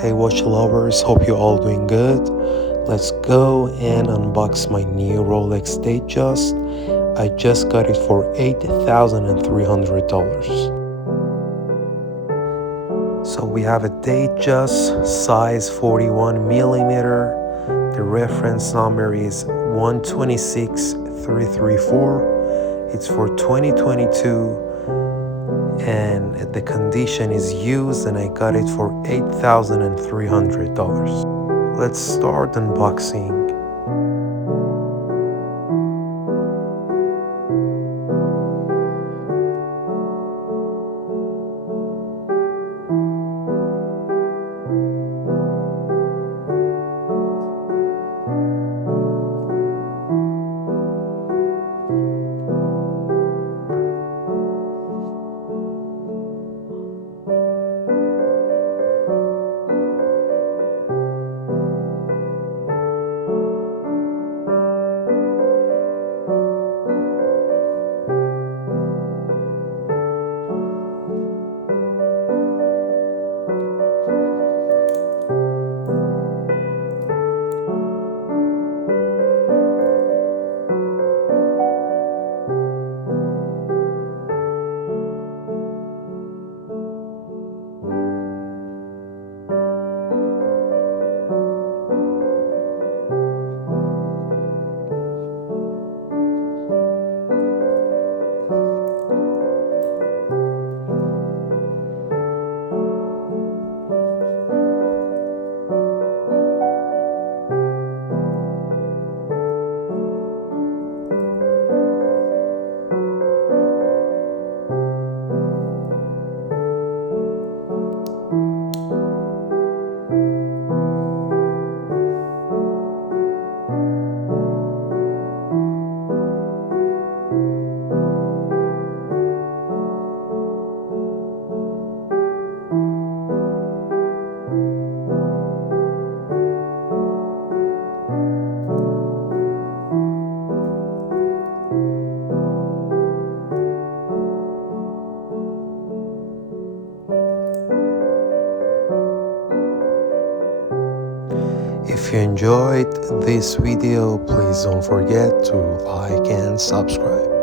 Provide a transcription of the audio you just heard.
Hey watch lovers, hope you're all doing good. Let's go and unbox my new Rolex Datejust. I just got it for $8,300. So we have a Datejust size 41 millimeter. The reference number is 126334. It's for 2022 and the condition is used, and I got it for $8,300. Let's start unboxing. If you enjoyed this video, please don't forget to like and subscribe.